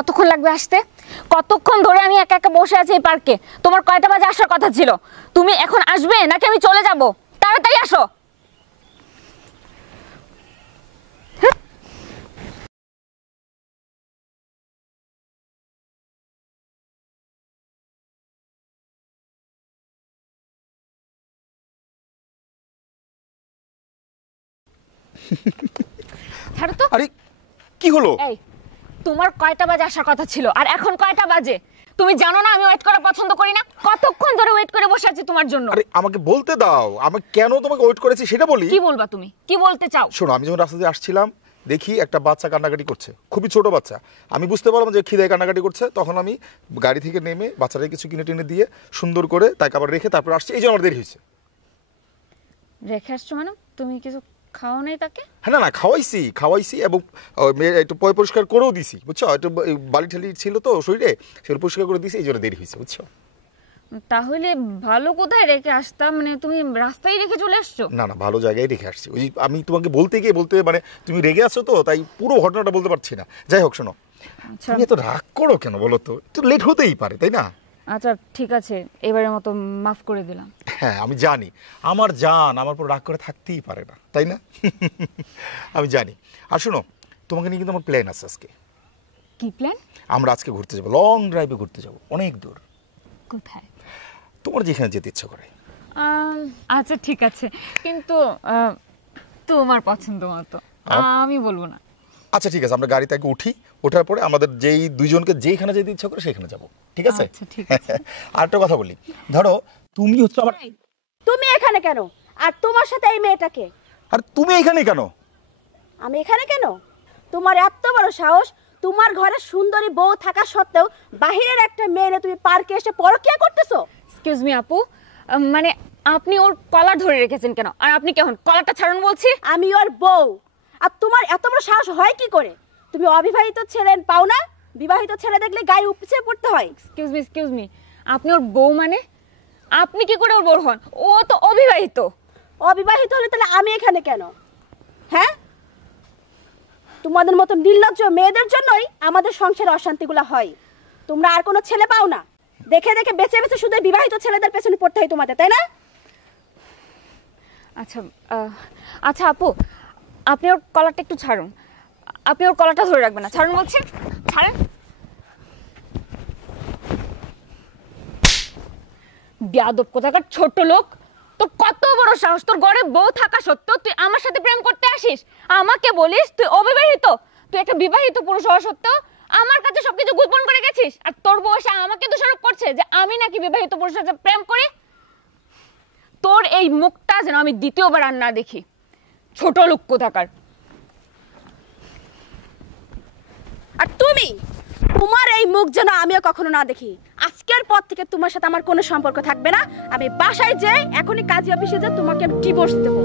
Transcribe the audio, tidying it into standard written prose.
কতক্ষণ লাগবে আসতে? কতক্ষণ ধরে আমি একা একা বসে আছি এই পার্কে? তোমার কয়টা বাজে আসার কথা ছিল? তুমি এখন আসবে নাকি আমি চলে যাব? তাড়াতাড়ি আসো। ছাড়ো তো। আরে কি হলো? এই তোমার কয়টা বাজে আসার কথা ছিল আর এখন কয়টা বাজে? তুমি জানো না আমি ওয়েট করা পছন্দ করি না? কতক্ষণ ধরে ওয়েট করে বসে আছি তোমার জন্য। আরে আমাকে বলতে দাও, আমি কেন তোমাকে ওয়েট করেছি সেটা বলি। কি বলবা তুমি? কি বলতে চাও? শোনো, আমি যখন রাস্তা দিয়ে আসছিলাম দেখি একটা বাচ্চা কান্নাকাটি করছে, খুবই ছোট বাচ্চা। আমি বুঝতে পারলাম যে খিদায় কান্নাকাটি করছে। তখন আমি গাড়ি থেকে নেমে বাচ্চাটাকে কিছু কিনে টিনে দিয়ে সুন্দর করে তাকে আবার রেখে তারপর আসছি। এই জন্য আমার দেরি হয়েছে। রেখে আসছো মানে? তুমি কিছু খাও নাই তাকে? হ্যাঁ, না খাওয়াইছি এবং একটু পরিষ্কার করেও দিছি, বুঝছো? একটু বালি ঠালি ছিল তো শরীরে, সেগুলো পরিষ্কার করে দিছি, এই জন্য দেরি হয়েছে, বুঝছো? তাহলে ভালো কোথায় রেখে আসতাম? মানে তুমি রাস্তায় রেখে চলে আসছো? না না, ভালো জায়গায় রেখে আসছি। ওই আমি তোমাকে বলতে মানে তুমি রেগে আছো তো, তাই পুরো ঘটনাটা বলতে পারছি না। যাই হোক, শোনো, তুমি এত রাগ করো কেন বলো তো? একটু লেট হতেই পারে, তাই না? আচ্ছা ঠিক আছে, এবারের মতো মাফ করে দিলাম। হ্যাঁ আমি জানি, আমার জান আমার উপর রাগ করে থাকতেই পারে না, তাই না? আমি জানি। আর শোনো, তোমাকে নিয়ে কিন্তু আমার প্ল্যান আছে আজকে। কি প্ল্যান? আমরা আজকে ঘুরতে যাবো, লং ড্রাইভে ঘুরতে যাবো, অনেক দূর। কোথায়? তোমার যেখানে যেতে ইচ্ছা করে। আচ্ছা ঠিক আছে, কিন্তু তোমার পছন্দ মতো। আমি বলবো না। আচ্ছা ঠিক আছে, আমরা গাড়িতে আগে উঠি, ওঠার পরে আমাদের যেই দুইজনকে যেখানে যেতে ইচ্ছা করে সেখানে যাবো, ঠিক আছে? আচ্ছা ঠিক আছে। আর একটা কথা বলি, ধরো তুমি হচ্ছে আমার। তুমি এখানে কেন? আর তোমার সাথে এই মেয়েটাকে? আর তুমি এখানে কেন? আমি এখানে কেন? তোমার এত বড় সাহস, তোমার ঘরে সুন্দরী বউ থাকা সত্ত্বেও বাহিরের একটা মেয়ে তুমি পার্কে এসে পরকিয়া করতেছো? এক্সকিউজ মি আপু, মানে আপনি ওর কলার ধরে রেখেছেন কেন? আর আপনি কেমন কলারটা ছাড়ুন বলছি? আমি ওর বউ, আর তোমার এত বড় সাহস হয় কি করে? তুমি অবিবাহিত ছেলে পাও না? বিবাহিত ছেলে দেখলে গায়ে উপচে পড়তে হয়। এক্সকিউজ মি, আপনি ওর বউ মানে? আপনি কি করে ওর বউ হন? ও তো অবিবাহিত। অবিবাহিত হলে তাহলে আমি এখানে কেন? হ্যাঁ, তোমাদের মতো নির্লজ্জ মেয়েদের জন্যই আমাদের সংসারে অশান্তিগুলো হয়। তোমরা আর কোনো ছেলে পাও না, দেখে দেখে বেঁচে বেঁচে শুধু বিবাহিত ছেলেদের পেছনে পড়তে হয় তোমাদের, তাই না? আচ্ছা আচ্ছা আপু, আপনি ওর কলারটা একটু ছাড়ুন। আপনি ওর কলারটা ধরে রাখবেন না, ছাড়ুন বলছি, ছাড়েন। বেয়াদব কোথাকার ছোট লোক, তোর কত বড় সাহস! তোর ঘরে বউ থাকা সত্ত্বেও তুই আমার সাথে প্রেম করতে আসিস? আমাকে বলিস তুই অবিবাহিত? তুই একটা বিবাহিত পুরুষ হওয়া সত্ত্বেও আমার কাছে সবকিছু গোপন করে গেছিস, আর তোর বউ এসে আমাকে দোষারোপ করছে যে আমি নাকি বিবাহিত পুরুষের সাথে প্রেম করি। তোর এই মুখটা যেন আমি দ্বিতীয়বার আর না দেখি, ছোট লোক কোথাকার। আর তুমি, তোমার এই মুখ যেন আমিও কখনো না দেখি। আজকের পর থেকে তোমার সাথে আমার কোনো সম্পর্ক থাকবে না। আমি বাসায় যাই, এখনই কাজী অফিসে যা, তোমাকে ডিভোর্স দেবো।